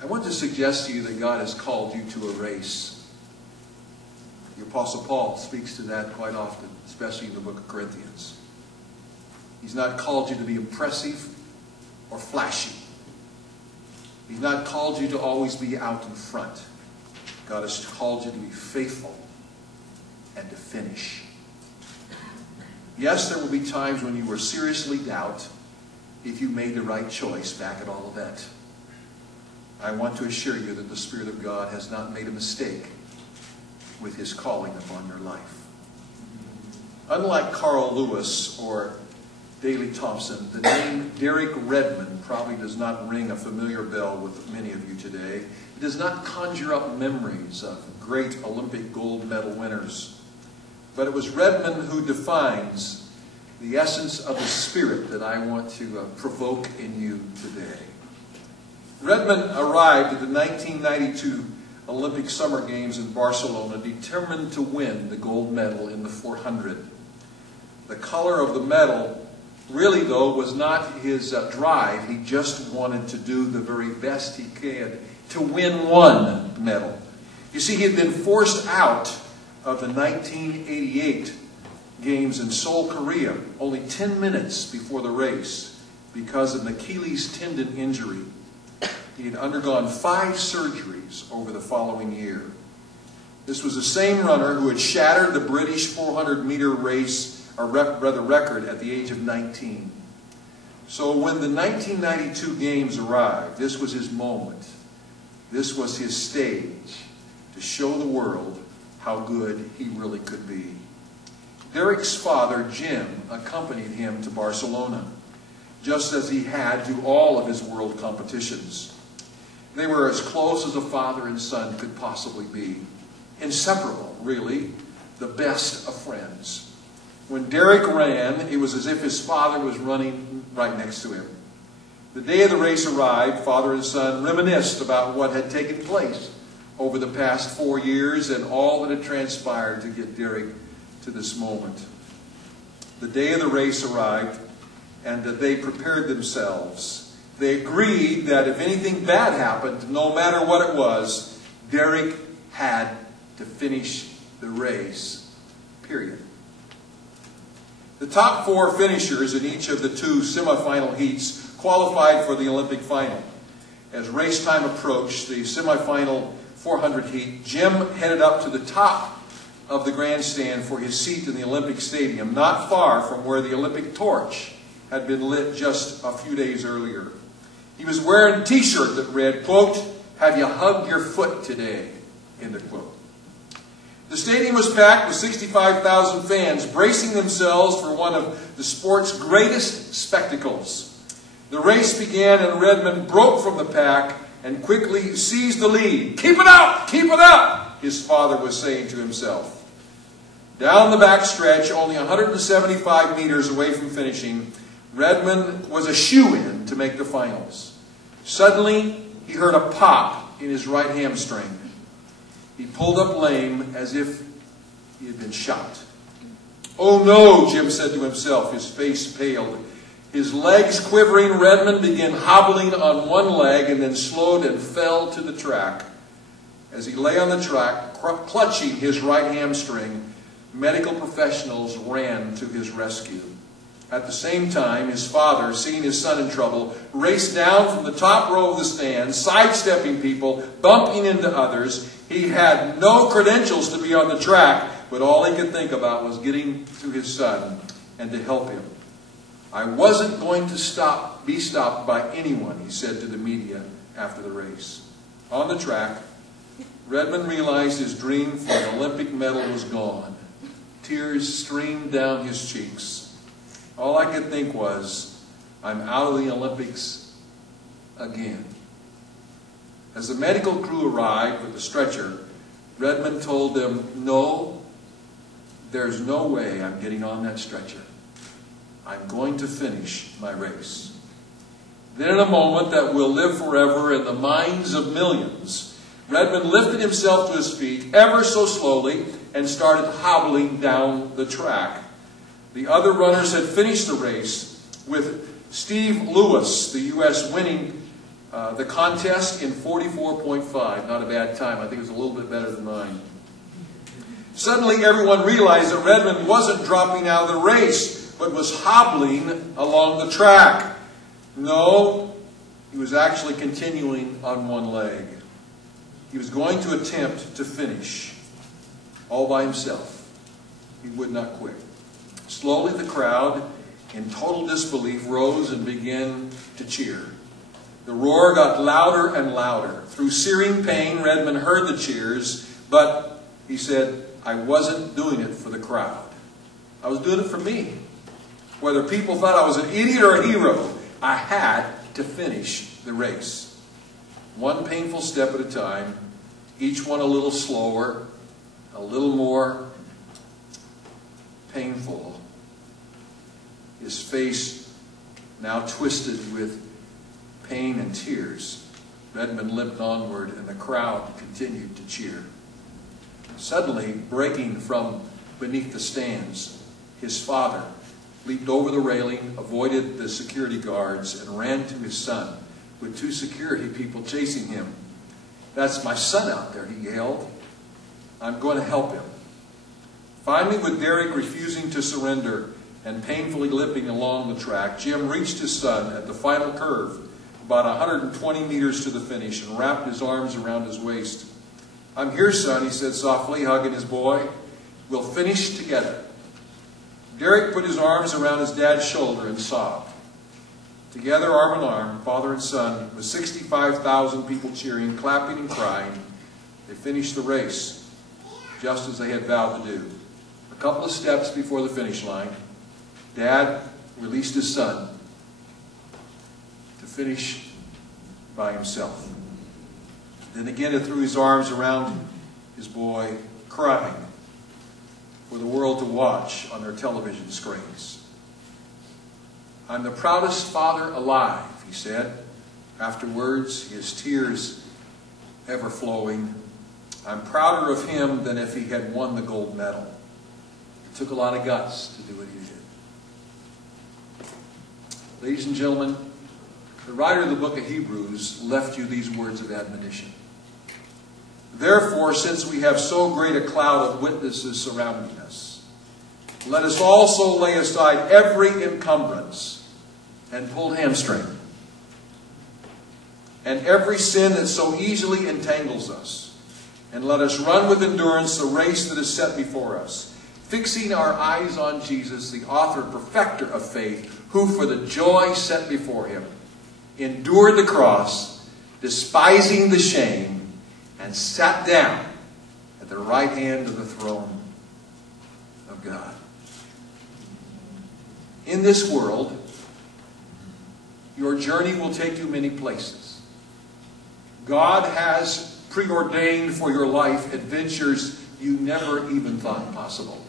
I want to suggest to you that God has called you to a race. The Apostle Paul speaks to that quite often, especially in the book of Corinthians. He's not called you to be impressive or flashy. He's not called you to always be out in front. God has called you to be faithful and to finish. Yes, there will be times when you will seriously doubt if you made the right choice back at Olivet. I want to assure you that the Spirit of God has not made a mistake with His calling upon your life. Unlike Carl Lewis or Daley Thompson, the name Derek Redmond probably does not ring a familiar bell with many of you today. It does not conjure up memories of great Olympic gold medal winners. But it was Redmond who defines the essence of the spirit that I want to provoke in you today. Redmond arrived at the 1992 Olympic Summer Games in Barcelona determined to win the gold medal in the 400. The color of the medal really, though, was not his drive. He just wanted to do the very best he could to win one medal. You see, he had been forced out of the 1988 Games in Seoul, Korea, only 10 minutes before the race because of an Achilles tendon injury. He had undergone 5 surgeries over the following year. This was the same runner who had shattered the British 400-meter race, or rather record, at the age of 19. So when the 1992 Games arrived, this was his moment. This was his stage to show the world how good he really could be. Derek's father, Jim, accompanied him to Barcelona, just as he had to all of his world competitions. They were as close as a father and son could possibly be. Inseparable, really, the best of friends. When Derek ran, it was as if his father was running right next to him. The day of the race arrived, father and son reminisced about what had taken place over the past 4 years and all that had transpired to get Derek to this moment. The day of the race arrived, and that they prepared themselves. They agreed that if anything bad happened, no matter what it was, Derek had to finish the race, period. The top 4 finishers in each of the 2 semifinal heats qualified for the Olympic final. As race time approached the semifinal 400 heat, Jim headed up to the top of the grandstand for his seat in the Olympic Stadium, not far from where the Olympic torch had been lit just a few days earlier. He was wearing a t-shirt that read, quote, "Have you hugged your foot today?" End of quote. The stadium was packed with 65,000 fans bracing themselves for one of the sport's greatest spectacles. The race began and Redmond broke from the pack and quickly seized the lead. "Keep it up! Keep it up!" his father was saying to himself. Down the back stretch, only 175 meters away from finishing, Redmond was a shoo-in to make the finals. Suddenly, he heard a pop in his right hamstring. He pulled up lame as if he had been shot. "Oh no," Jim said to himself, his face paled. His legs quivering, Redmond began hobbling on one leg and then slowed and fell to the track. As he lay on the track, clutching his right hamstring, medical professionals ran to his rescue. At the same time, his father, seeing his son in trouble, raced down from the top row of the stand, sidestepping people, bumping into others. He had no credentials to be on the track, but all he could think about was getting to his son and to help him. "I wasn't going to be stopped by anyone," he said to the media after the race. On the track, Redmond realized his dream for an Olympic medal was gone. Tears streamed down his cheeks. All I could think was, "I'm out of the Olympics again." As the medical crew arrived with the stretcher, Redmond told them, "No, there's no way I'm getting on that stretcher. I'm going to finish my race." Then in a moment that will live forever in the minds of millions, Redmond lifted himself to his feet ever so slowly and started hobbling down the track. The other runners had finished the race, with Steve Lewis, the U.S. winning the contest in 44.5. Not a bad time. I think it was a little bit better than mine. Suddenly everyone realized that Redmond wasn't dropping out of the race, but was hobbling along the track. No, he was actually continuing on one leg. He was going to attempt to finish all by himself. He would not quit. Slowly the crowd, in total disbelief, rose and began to cheer. The roar got louder and louder. Through searing pain, Redmond heard the cheers, but he said, I wasn't doing it for the crowd. I was doing it for me. Whether people thought I was an idiot or a hero, I had to finish the race. One painful step at a time, each one a little slower, a little more painful. His face now twisted with pain and tears. Redmond limped onward, and the crowd continued to cheer. Suddenly, breaking from beneath the stands, his father leaped over the railing, avoided the security guards, and ran to his son, with 2 security people chasing him. That's my son out there, he yelled. I'm going to help him. Finally, with Derek refusing to surrender and painfully limping along the track, Jim reached his son at the final curve, about 120 meters to the finish, and wrapped his arms around his waist. I'm here, son, he said softly, hugging his boy. We'll finish together. Derek put his arms around his dad's shoulder and sobbed. Together, arm in arm, father and son, with 65,000 people cheering, clapping, and crying, they finished the race, just as they had vowed to do. A couple of steps before the finish line, Dad released his son to finish by himself. Then again he threw his arms around his boy, crying for the world to watch on their television screens. I'm the proudest father alive, he said. Afterwards, his tears ever flowing. I'm prouder of him than if he had won the gold medal. It took a lot of guts to do what he did. Ladies and gentlemen, the writer of the book of Hebrews left you these words of admonition. Therefore, since we have so great a cloud of witnesses surrounding us, let us also lay aside every encumbrance and pulled hamstring, and every sin that so easily entangles us, and let us run with endurance the race that is set before us, fixing our eyes on Jesus, the author and perfecter of faith, who for the joy set before him endured the cross, despising the shame, and sat down at the right hand of the throne of God. In this world, your journey will take you many places. God has preordained for your life adventures you never even thought possible.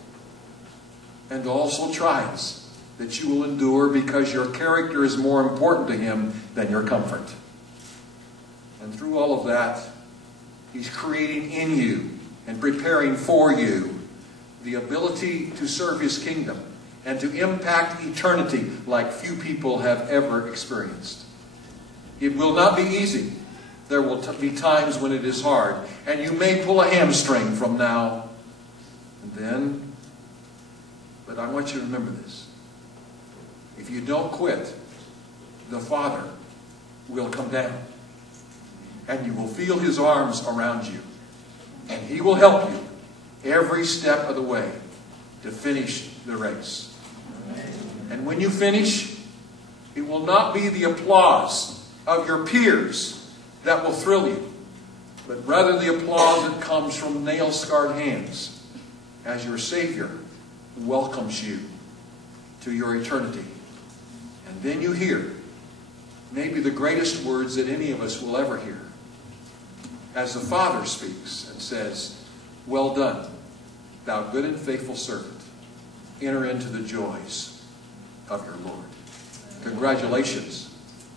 And also trials that you will endure because your character is more important to him than your comfort. And through all of that, he's creating in you and preparing for you the ability to serve his kingdom and to impact eternity like few people have ever experienced. It will not be easy. There will be times when it is hard, and you may pull a hamstring from now and then. But I want you to remember this. If you don't quit, the Father will come down, and you will feel his arms around you, and he will help you every step of the way to finish the race. And when you finish, it will not be the applause of your peers that will thrill you, but rather the applause that comes from nail-scarred hands as your Savior welcomes you to your eternity. And then you hear maybe the greatest words that any of us will ever hear, as the Father speaks and says, "Well done, thou good and faithful servant. Enter into the joys of your Lord." Congratulations,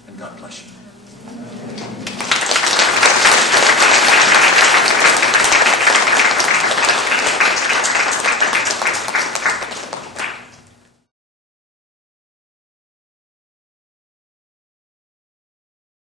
and God bless you.